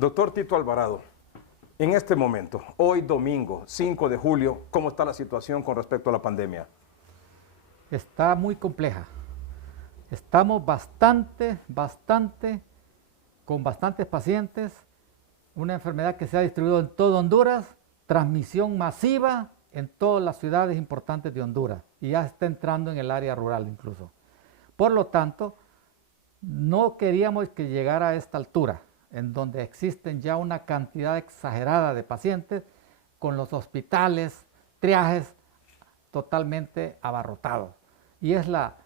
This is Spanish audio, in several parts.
Doctor Tito Alvarado, en este momento, hoy domingo, 5 de julio, ¿cómo está la situación con respecto a la pandemia? Está muy compleja. Estamos con bastantes pacientes, una enfermedad que se ha distribuido en todo Honduras, transmisión masiva en todas las ciudades importantes de Honduras y ya está entrando en el área rural incluso. Por lo tanto, no queríamos que llegara a esta altura, en donde existen ya una cantidad exagerada de pacientes con los hospitales, triajes totalmente abarrotados. Y es la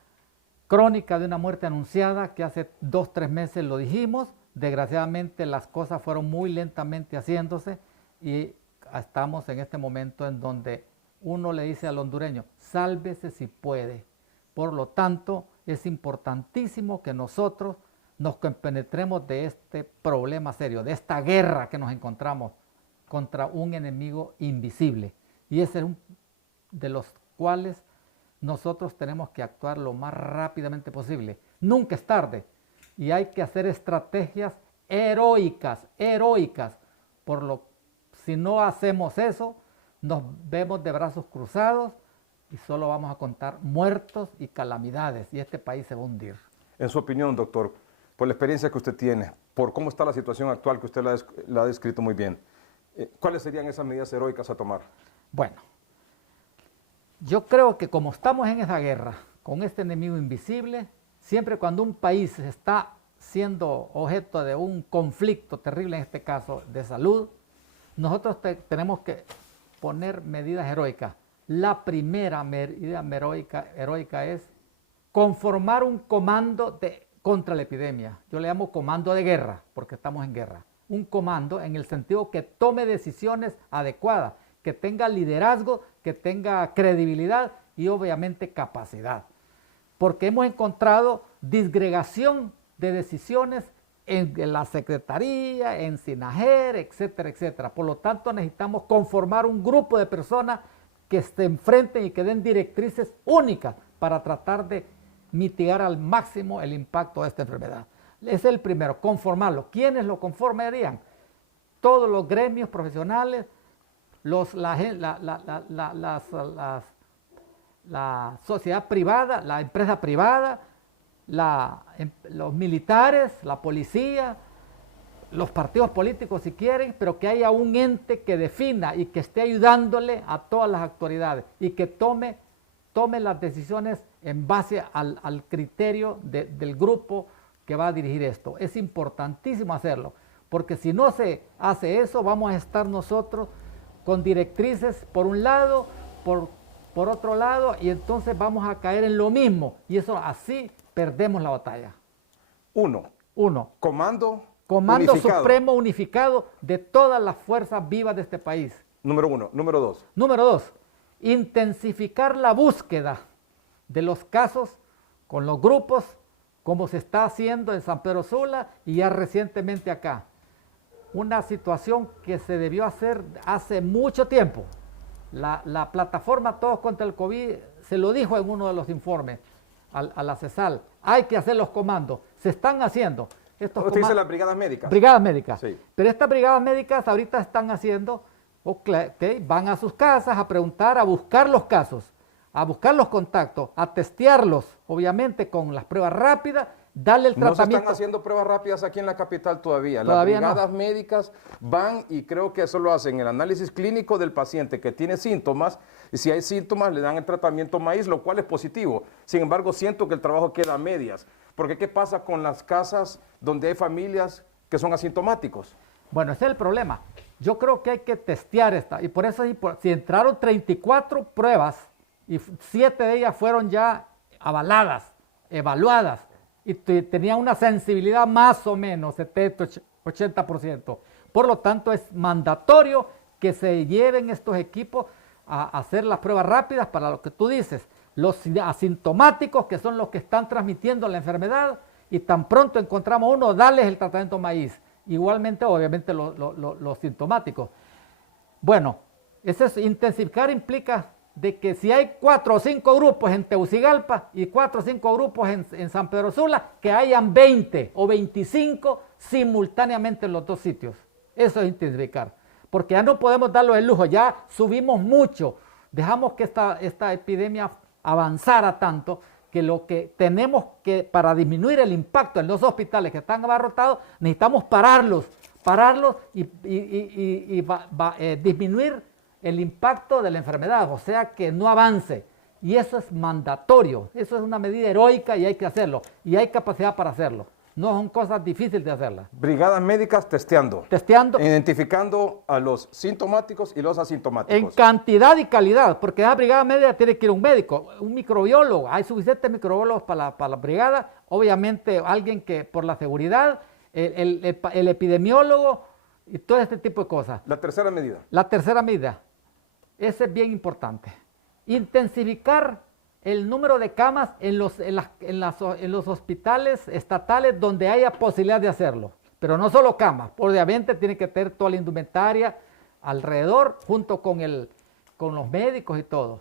crónica de una muerte anunciada que hace 2-3 meses lo dijimos. Desgraciadamente las cosas fueron muy lentamente haciéndose y estamos en este momento en donde uno le dice al hondureño, sálvese si puede. Por lo tanto, es importantísimo que nosotros nos compenetremos de este problema serio, de esta guerra que nos encontramos contra un enemigo invisible. Y ese es uno de los cuales nosotros tenemos que actuar lo más rápidamente posible. Nunca es tarde y hay que hacer estrategias heroicas. Si no hacemos eso, nos vemos de brazos cruzados y solo vamos a contar muertos y calamidades y este país se va a hundir. En su opinión, doctor, por la experiencia que usted tiene, por cómo está la situación actual que usted la ha descrito muy bien, ¿cuáles serían esas medidas heroicas a tomar? Bueno, yo creo que como estamos en esa guerra con este enemigo invisible, siempre cuando un país está siendo objeto de un conflicto terrible, en este caso de salud, nosotros tenemos que poner medidas heroicas. La primera medida heroica es conformar un comando contra la epidemia. Yo le llamo comando de guerra, porque estamos en guerra. Un comando en el sentido que tome decisiones adecuadas, que tenga liderazgo, que tenga credibilidad y obviamente capacidad. Porque hemos encontrado disgregación de decisiones en la Secretaría, en SINAGER, etcétera, etcétera. Por lo tanto, necesitamos conformar un grupo de personas que se enfrenten y que den directrices únicas para tratar de mitigar al máximo el impacto de esta enfermedad. Ese es el primero, conformarlo. ¿Quiénes lo conformarían? Todos los gremios profesionales, la sociedad privada, la empresa privada, los militares, la policía, los partidos políticos si quieren, pero que haya un ente que defina y que esté ayudándole a todas las autoridades y que tome las decisiones en base al criterio del grupo que va a dirigir esto. Es importantísimo hacerlo, porque si no se hace eso, vamos a estar nosotros con directrices por un lado, por otro lado, y entonces vamos a caer en lo mismo, y eso así perdemos la batalla. Uno. Comando unificado. Supremo unificado de todas las fuerzas vivas de este país. Número 1. Número 2. Número 2. Intensificar la búsqueda de los casos con los grupos, como se está haciendo en San Pedro Sula y ya recientemente acá. Una situación que se debió hacer hace mucho tiempo. La plataforma Todos contra el COVID se lo dijo en uno de los informes a la CESAL. Hay que hacer los comandos. Se están haciendo. Usted dice las brigadas médicas. Brigadas médicas. Sí. Pero estas brigadas médicas ahorita están haciendo, van a sus casas a preguntar, a buscar los casos, a buscar los contactos, a testearlos, obviamente con las pruebas rápidas, darle el tratamiento. No se están haciendo pruebas rápidas aquí en la capital todavía. Las brigadas médicas van y creo que eso lo hacen el análisis clínico del paciente que tiene síntomas y si hay síntomas le dan el tratamiento maíz, lo cual es positivo. Sin embargo, siento que el trabajo queda a medias. Porque ¿qué pasa con las casas donde hay familias que son asintomáticos? Bueno, ese es el problema. Yo creo que hay que testear esta y por eso si entraron 34 pruebas y 7 de ellas fueron ya avaladas, evaluadas, y tenía una sensibilidad más o menos 70-80%. Por lo tanto, es mandatorio que se lleven estos equipos a hacer las pruebas rápidas para lo que tú dices. Los asintomáticos, que son los que están transmitiendo la enfermedad, y tan pronto encontramos uno, darles el tratamiento maíz. Igualmente, obviamente, los sintomáticos. Bueno, intensificar implica de que si hay 4 o 5 grupos en Tegucigalpa y 4 o 5 grupos en San Pedro Sula, que hayan 20 o 25 simultáneamente en los dos sitios. Eso es intensificar, porque ya no podemos darlo el lujo, ya subimos mucho, dejamos que esta epidemia avanzara tanto que lo que tenemos que, para disminuir el impacto en los hospitales que están abarrotados, necesitamos pararlos y disminuir el impacto de la enfermedad, o sea que no avance. Y eso es mandatorio, eso es una medida heroica y hay que hacerlo. Y hay capacidad para hacerlo. No son cosas difíciles de hacerlas. Brigadas médicas testeando. Testeando. Identificando a los sintomáticos y los asintomáticos. En cantidad y calidad, porque esa brigada médica tiene que ir un médico, un microbiólogo. Hay suficientes microbiólogos para la brigada. Obviamente alguien que por la seguridad, el epidemiólogo y todo este tipo de cosas. La tercera medida. La tercera medida. Ese es bien importante. Intensificar el número de camas en los hospitales estatales donde haya posibilidad de hacerlo. Pero no solo camas, obviamente tiene que tener toda la indumentaria alrededor, junto con los médicos y todo,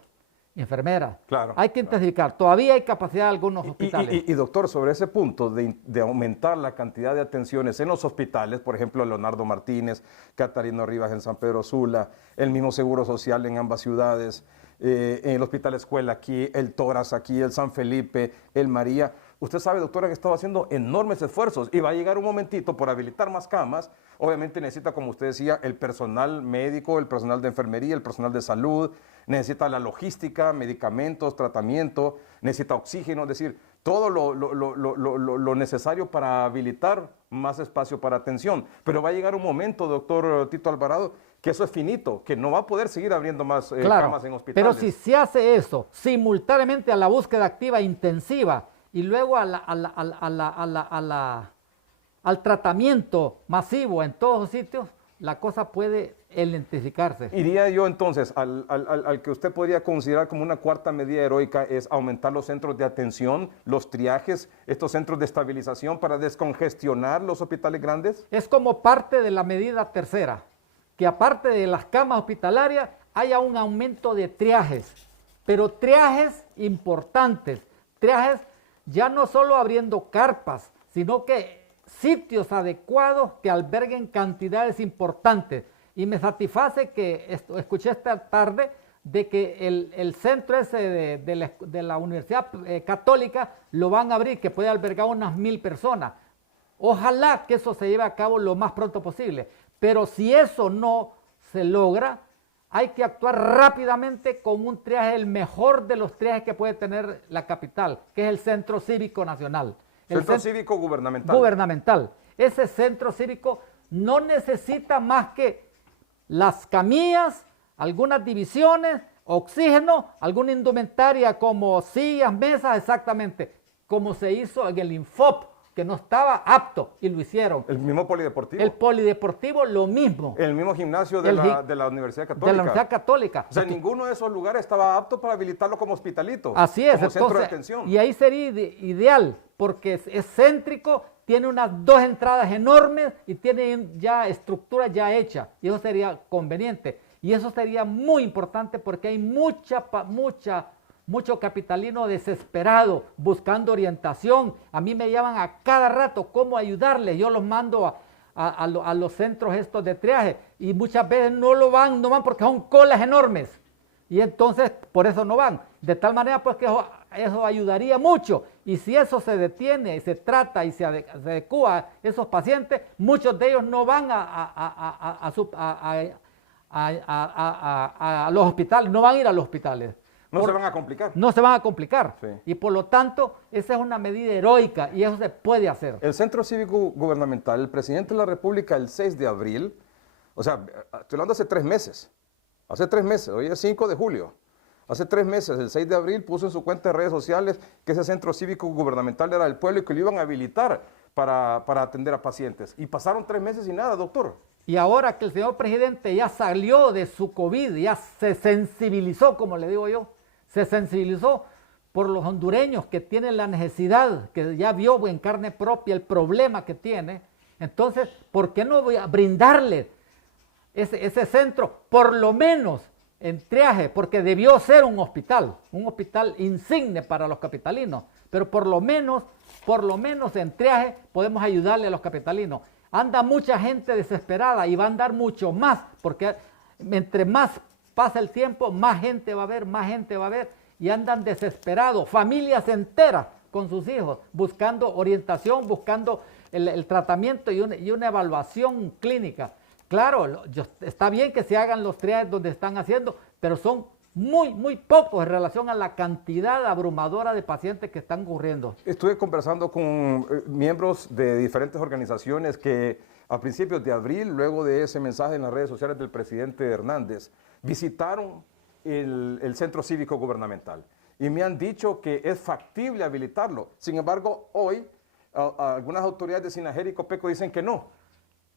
enfermeras. Claro. Hay que intensificar. Todavía hay capacidad en algunos hospitales. Y doctor, sobre ese punto de aumentar la cantidad de atenciones en los hospitales, por ejemplo, Leonardo Martínez, Catarino Rivas en San Pedro Sula, el mismo Seguro Social en ambas ciudades, en el Hospital Escuela aquí, el Toras aquí, el San Felipe, el María. Usted sabe, doctora, que estaba haciendo enormes esfuerzos y va a llegar un momentito por habilitar más camas. Obviamente necesita, como usted decía, el personal médico, el personal de enfermería, el personal de salud, necesita la logística, medicamentos, tratamiento, necesita oxígeno, es decir, todo lo necesario para habilitar más espacio para atención. Pero va a llegar un momento, doctor Tito Alvarado, que eso es finito, que no va a poder seguir abriendo más camas en hospitales. Pero si se hace eso simultáneamente a la búsqueda activa intensiva y luego al tratamiento masivo en todos los sitios, la cosa puede identificarse. Iría yo entonces al que usted podría considerar como una cuarta medida heroica, es aumentar los centros de atención, los triajes, estos centros de estabilización para descongestionar los hospitales grandes. Es como parte de la medida tercera, que aparte de las camas hospitalarias haya un aumento de triajes, pero triajes importantes, triajes ya no solo abriendo carpas, sino que sitios adecuados que alberguen cantidades importantes. Y me satisface que escuché esta tarde de que el centro ese de la Universidad Católica lo van a abrir, que puede albergar unas 1000 personas. Ojalá que eso se lleve a cabo lo más pronto posible. Pero si eso no se logra, hay que actuar rápidamente con un triaje, el mejor de los triajes que puede tener la capital, que es el Centro Cívico Nacional. Centro Cívico Gubernamental. Gubernamental. Ese centro cívico no necesita más que las camillas, algunas divisiones, oxígeno, alguna indumentaria como sillas, mesas, exactamente, como se hizo en el Infop, que no estaba apto y lo hicieron. ¿El mismo polideportivo? El polideportivo lo mismo. El mismo gimnasio de la Universidad Católica. De la Universidad Católica. O sea, ninguno de esos lugares estaba apto para habilitarlo como hospitalito. Así es. Como centro de atención. Y ahí sería ideal, porque es céntrico, tiene unas 2 entradas enormes y tiene ya estructura ya hecha. Y eso sería conveniente. Y eso sería muy importante porque hay mucho capitalino desesperado buscando orientación. A mí me llaman a cada rato cómo ayudarles. Yo los mando a los centros estos de triaje y muchas veces no van porque son colas enormes. Y entonces por eso no van. De tal manera pues que eso ayudaría mucho. Y si eso se detiene, se trata y se adecua a esos pacientes, muchos de ellos no van a los hospitales, no van a ir a los hospitales. No se van a complicar. No se van a complicar. Sí. Y por lo tanto, esa es una medida heroica y eso se puede hacer. El Centro Cívico Gubernamental, el presidente de la República el 6 de abril, o sea, estoy hablando hace 3 meses. Hace 3 meses, hoy es 5 de julio. Hace 3 meses, el 6 de abril, puso en su cuenta de redes sociales que ese Centro Cívico Gubernamental era del pueblo y que lo iban a habilitar para atender a pacientes. Y pasaron 3 meses y nada, doctor. Y ahora que el señor presidente ya salió de su COVID, ya se sensibilizó, como le digo yo, se sensibilizó por los hondureños que tienen la necesidad, que ya vio en carne propia el problema que tiene. Entonces, ¿por qué no voy a brindarle ese centro, por lo menos en triaje, porque debió ser un hospital insigne para los capitalinos, pero por lo menos en triaje podemos ayudarle a los capitalinos. Anda mucha gente desesperada y va a andar mucho más, porque entre más pasa el tiempo, más gente va a haber, y andan desesperados, familias enteras con sus hijos, buscando orientación, buscando el tratamiento y una evaluación clínica. Claro, está bien que se hagan los triajes donde están haciendo, pero son muy pocos en relación a la cantidad abrumadora de pacientes que están ocurriendo. Estuve conversando con miembros de diferentes organizaciones que a principios de abril, luego de ese mensaje en las redes sociales del presidente Hernández, visitaron el centro cívico gubernamental y me han dicho que es factible habilitarlo. Sin embargo, hoy algunas autoridades de Sinajer y Copeco dicen que no.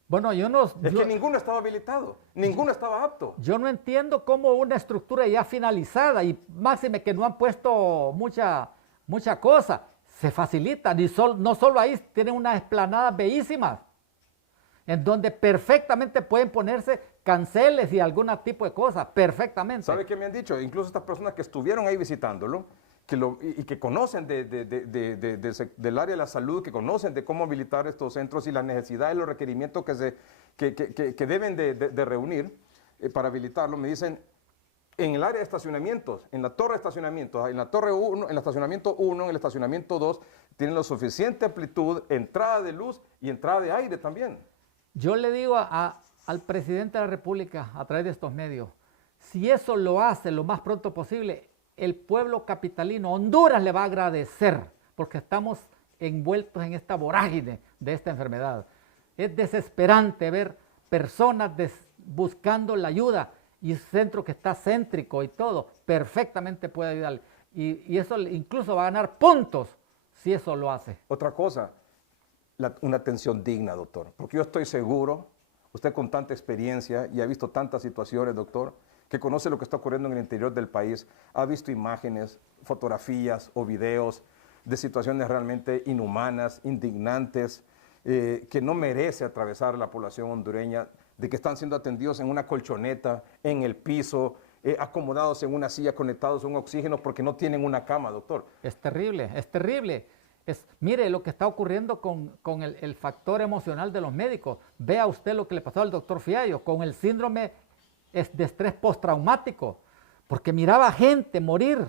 Bueno, que ninguno estaba habilitado, ninguno estaba apto. Yo no entiendo cómo una estructura ya finalizada y máxime que no han puesto mucha cosa, se facilita. No solo ahí, tienen unas esplanadas bellísimas, en donde perfectamente pueden ponerse canceles y algún tipo de cosas, perfectamente. ¿Sabe qué me han dicho? Incluso estas personas que estuvieron ahí visitándolo, que conocen del área de la salud, que conocen de cómo habilitar estos centros y las necesidades y los requerimientos que deben de reunir para habilitarlo, me dicen, en el área de estacionamientos, en la torre de estacionamientos, en la torre 1, en el estacionamiento 1, en el estacionamiento 2, tienen la suficiente amplitud, entrada de luz y entrada de aire también. Yo le digo al presidente de la República a través de estos medios, si eso lo hace lo más pronto posible, el pueblo capitalino, Honduras, le va a agradecer, porque estamos envueltos en esta vorágine de esta enfermedad. Es desesperante ver personas buscando la ayuda y un centro que está céntrico y todo, perfectamente puede ayudarle. Y eso incluso va a ganar puntos si eso lo hace. Otra cosa, una atención digna, doctor, porque yo estoy seguro, usted con tanta experiencia y ha visto tantas situaciones, doctor, que conoce lo que está ocurriendo en el interior del país, ha visto imágenes, fotografías o videos de situaciones realmente inhumanas, indignantes, que no merece atravesar la población hondureña, de que están siendo atendidos en una colchoneta, en el piso, acomodados en una silla, conectados a un oxígeno porque no tienen una cama, doctor. Es terrible, es terrible. Mire lo que está ocurriendo con el factor emocional de los médicos. Vea usted lo que le pasó al doctor Fiallo con el síndrome de estrés postraumático, porque miraba gente morir,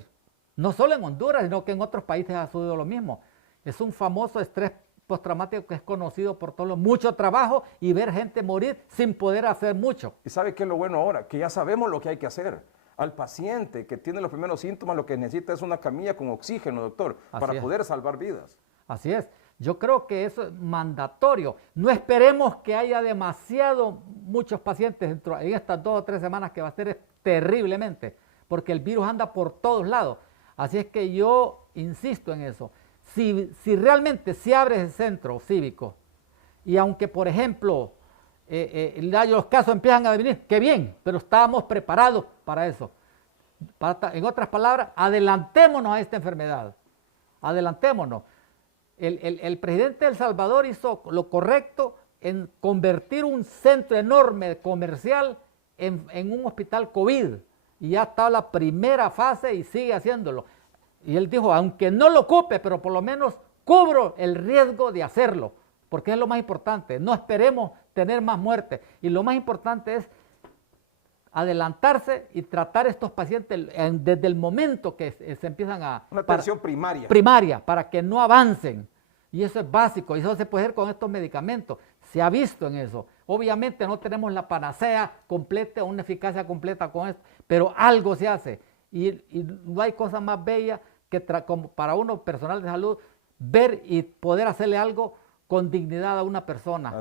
no solo en Honduras, sino que en otros países ha sucedido lo mismo. Es un famoso estrés postraumático que es conocido por todos, mucho trabajo y ver gente morir sin poder hacer mucho. ¿Y sabe qué es lo bueno ahora? Que ya sabemos lo que hay que hacer. Al paciente que tiene los primeros síntomas, lo que necesita es una camilla con oxígeno, doctor, para poder salvar vidas. Así es. Yo creo que eso es mandatorio. No esperemos que haya muchos pacientes en estas 2 o 3 semanas, que va a ser terriblemente, porque el virus anda por todos lados. Así es que yo insisto en eso. Si realmente se abre ese centro cívico, y aunque, por ejemplo, los casos empiezan a venir, qué bien, pero estábamos preparados para eso. En otras palabras, adelantémonos a esta enfermedad. Adelantémonos. El presidente de El Salvador hizo lo correcto en convertir un centro enorme comercial en un hospital COVID. Y ya está la primera fase y sigue haciéndolo. Y él dijo, aunque no lo ocupe, pero por lo menos cubro el riesgo de hacerlo, porque es lo más importante. No esperemos tener más muertes. Y lo más importante es adelantarse y tratar a estos pacientes desde el momento que se empiezan a... Una atención primaria. Primaria, para que no avancen. Y eso es básico, y eso se puede hacer con estos medicamentos. Se ha visto en eso. Obviamente no tenemos la panacea completa, una eficacia completa con esto, pero algo se hace. Y no hay cosa más bella que como para uno personal de salud, ver y poder hacerle algo con dignidad a una persona.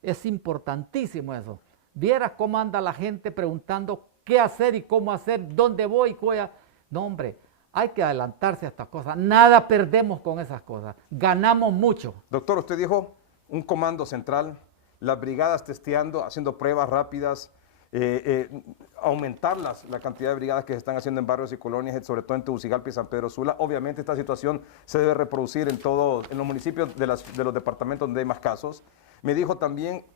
Es importantísimo eso. Vieras cómo anda la gente preguntando qué hacer y cómo hacer, dónde voy, No, hombre, hay que adelantarse a estas cosas. Nada perdemos con esas cosas. Ganamos mucho. Doctor, usted dijo un comando central, las brigadas testeando, haciendo pruebas rápidas, aumentar la cantidad de brigadas que se están haciendo en barrios y colonias, sobre todo en Tegucigalpa y San Pedro Sula. Obviamente esta situación se debe reproducir en los municipios de los departamentos donde hay más casos. Me dijo también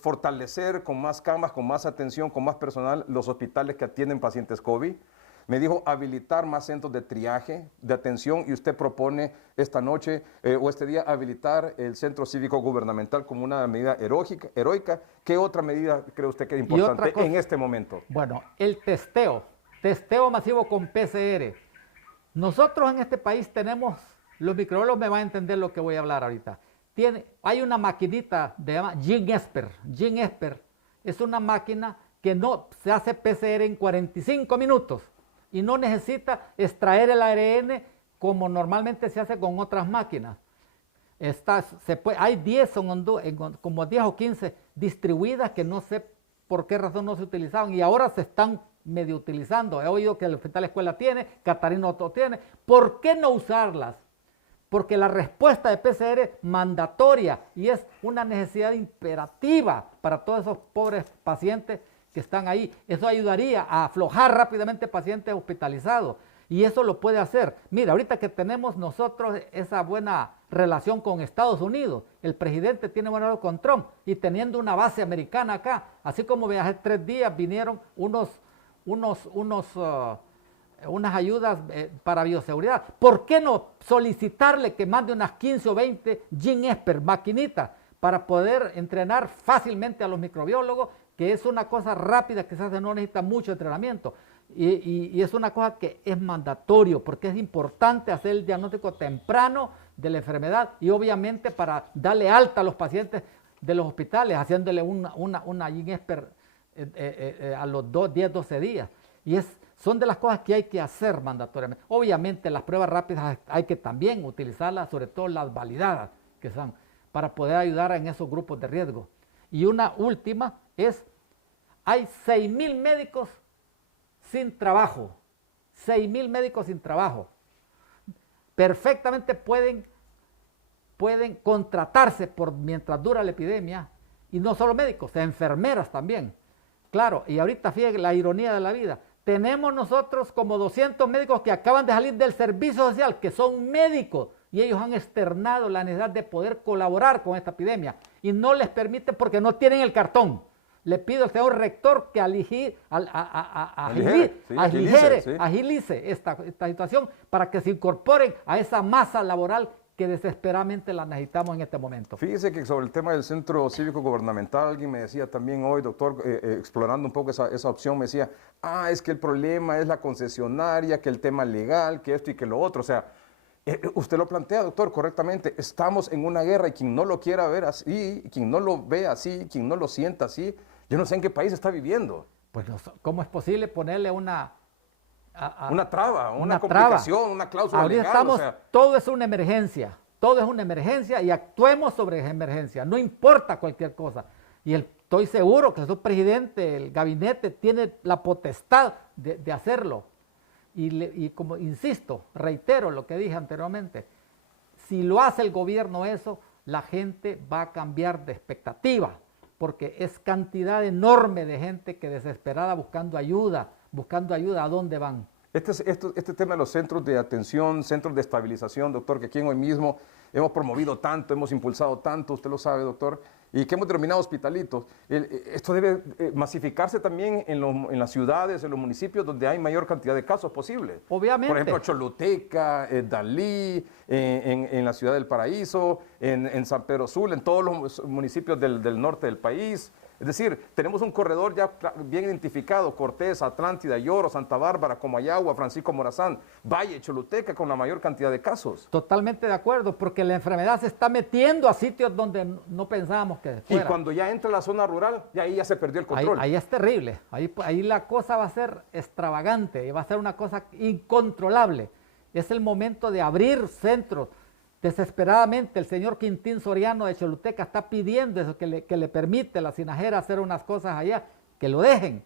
fortalecer con más camas, con más atención, con más personal los hospitales que atienden pacientes COVID. Me dijo habilitar más centros de triaje, de atención, y usted propone esta noche o este día habilitar el Centro Cívico Gubernamental como una medida heroica. ¿Qué otra medida cree usted que es importante en este momento? Bueno, el testeo masivo con PCR. Nosotros en este país tenemos, los microbiólogos me van a entender lo que voy a hablar ahorita. Hay una maquinita de llama GeneSper. GeneSper es una máquina que no se hace PCR en 45 minutos y no necesita extraer el ARN como normalmente se hace con otras máquinas. Hay 10, como 10 o 15 distribuidas que no sé por qué razón no se utilizaban y ahora se están medio utilizando. He oído que el Hospital Escuela tiene, Catarino Otto tiene. ¿Por qué no usarlas? Porque la respuesta de PCR es mandatoria y es una necesidad imperativa para todos esos pobres pacientes que están ahí. Eso ayudaría a aflojar rápidamente pacientes hospitalizados y eso lo puede hacer. Mira, ahorita que tenemos nosotros esa buena relación con Estados Unidos, el presidente tiene buena relación con Trump y teniendo una base americana acá, así como viajé 3 días, vinieron unas ayudas para bioseguridad. ¿Por qué no solicitarle que mande unas 15 o 20 GeneSper maquinitas para poder entrenar fácilmente a los microbiólogos, que es una cosa rápida que se hace, no necesita mucho entrenamiento? Y es una cosa que es mandatorio porque es importante hacer el diagnóstico temprano de la enfermedad y obviamente para darle alta a los pacientes de los hospitales, haciéndole una GeneSper a los 10, 12 días. Y son de las cosas que hay que hacer mandatoriamente. Obviamente las pruebas rápidas hay que también utilizarlas, sobre todo las validadas que son, para poder ayudar en esos grupos de riesgo. Y una última es, hay 6,000 médicos sin trabajo. 6,000 médicos sin trabajo. Perfectamente pueden contratarse mientras dura la epidemia, y no solo médicos, enfermeras también. Claro, y ahorita fíjate la ironía de la vida. Tenemos nosotros como 200 médicos que acaban de salir del servicio social, que son médicos, y ellos han externado la necesidad de poder colaborar con esta epidemia, y no les permite porque no tienen el cartón. Le pido al señor rector que agilice esta situación para que se incorporen a esa masa laboral que desesperadamente la necesitamos en este momento. Fíjese que sobre el tema del Centro Cívico Gubernamental, alguien me decía también hoy, doctor, explorando un poco esa opción, me decía, es que el problema es la concesionaria, que el tema legal, que esto y que lo otro. O sea, usted lo plantea, doctor, correctamente. Estamos en una guerra y quien no lo quiera ver así, quien no lo ve así, quien no lo sienta así, yo no sé en qué país está viviendo. Pues, ¿cómo es posible ponerle una traba, una complicación, una cláusula legal? Estamos, todo es una emergencia y actuemos sobre esa emergencia, no importa cualquier cosa. Y estoy seguro que el presidente, el gabinete, tiene la potestad de hacerlo. Y como insisto, reitero lo que dije anteriormente, si lo hace el gobierno eso, la gente va a cambiar de expectativa, porque es cantidad enorme de gente que desesperada buscando ayuda, ¿a dónde van? Este tema de los centros de atención, centros de estabilización, doctor, que aquí hoy mismo hemos promovido tanto, hemos impulsado tanto, usted lo sabe, doctor, y que hemos denominado hospitalitos. Esto debe masificarse también en las ciudades, en los municipios donde hay mayor cantidad de casos posibles. Obviamente. Por ejemplo, Choluteca, Dalí, en la ciudad del Paraíso, en San Pedro Sula, en todos los municipios del norte del país. Es decir, tenemos un corredor ya bien identificado, Cortés, Atlántida, Lloro, Santa Bárbara, Comayagua, Francisco Morazán, Valle, Choluteca, con la mayor cantidad de casos. Totalmente de acuerdo, porque la enfermedad se está metiendo a sitios donde no pensábamos que fuera. Y cuando ya entra a la zona rural, ahí ya se perdió el control. Ahí es terrible, ahí la cosa va a ser extravagante, va a ser una cosa incontrolable. Es el momento de abrir centros. Desesperadamente el señor Quintín Soriano de Choluteca está pidiendo eso, que le permite a la Sinajera hacer unas cosas allá, que lo dejen,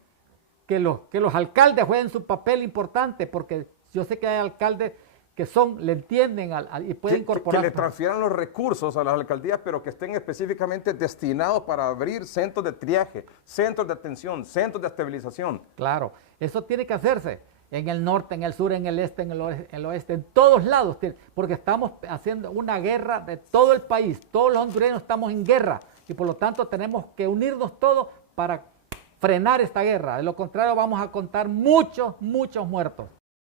que los alcaldes jueguen su papel importante, porque yo sé que hay alcaldes que le entienden y pueden incorporar. Que le transfieran los recursos a las alcaldías, pero que estén específicamente destinados para abrir centros de triaje, centros de atención, centros de estabilización. Claro, eso tiene que hacerse. En el norte, en el sur, en el este, en el oeste, en todos lados, porque estamos haciendo una guerra de todo el país, todos los hondureños estamos en guerra y por lo tanto tenemos que unirnos todos para frenar esta guerra. De lo contrario vamos a contar muchos muertos.